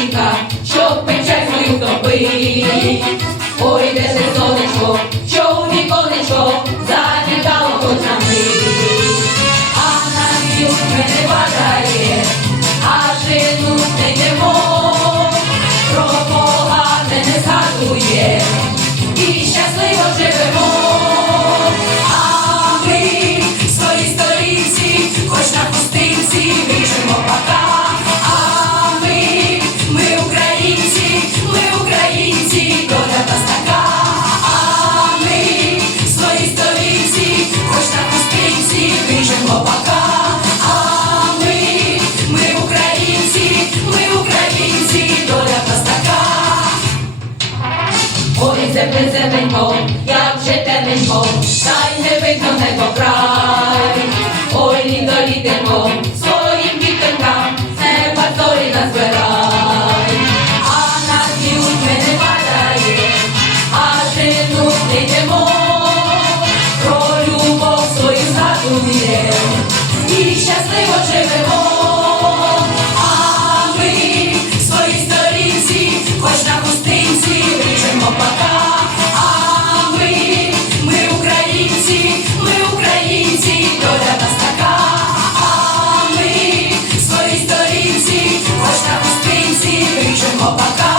пасіка, щоб печать мою топить. Ой, де же сонечко, що у віконечко, завітало хоч на мить. А на юг мене падає, а женуть не йдемо, про погане не згадує, і щасливо живемо. А ми в своїй столиці, хоч на пустинці, вижимо Ой, земле, зеленько, як же теленько, та й не видно небо край. Ой, літо літимо, своїм дітонькам, з неба зорі назбирай. А на ділуть ми не падає, а жину не йдемо. Про любов свою задум'ємо і щасливо живемо. А ми в своїй сторінці хоч на Бабака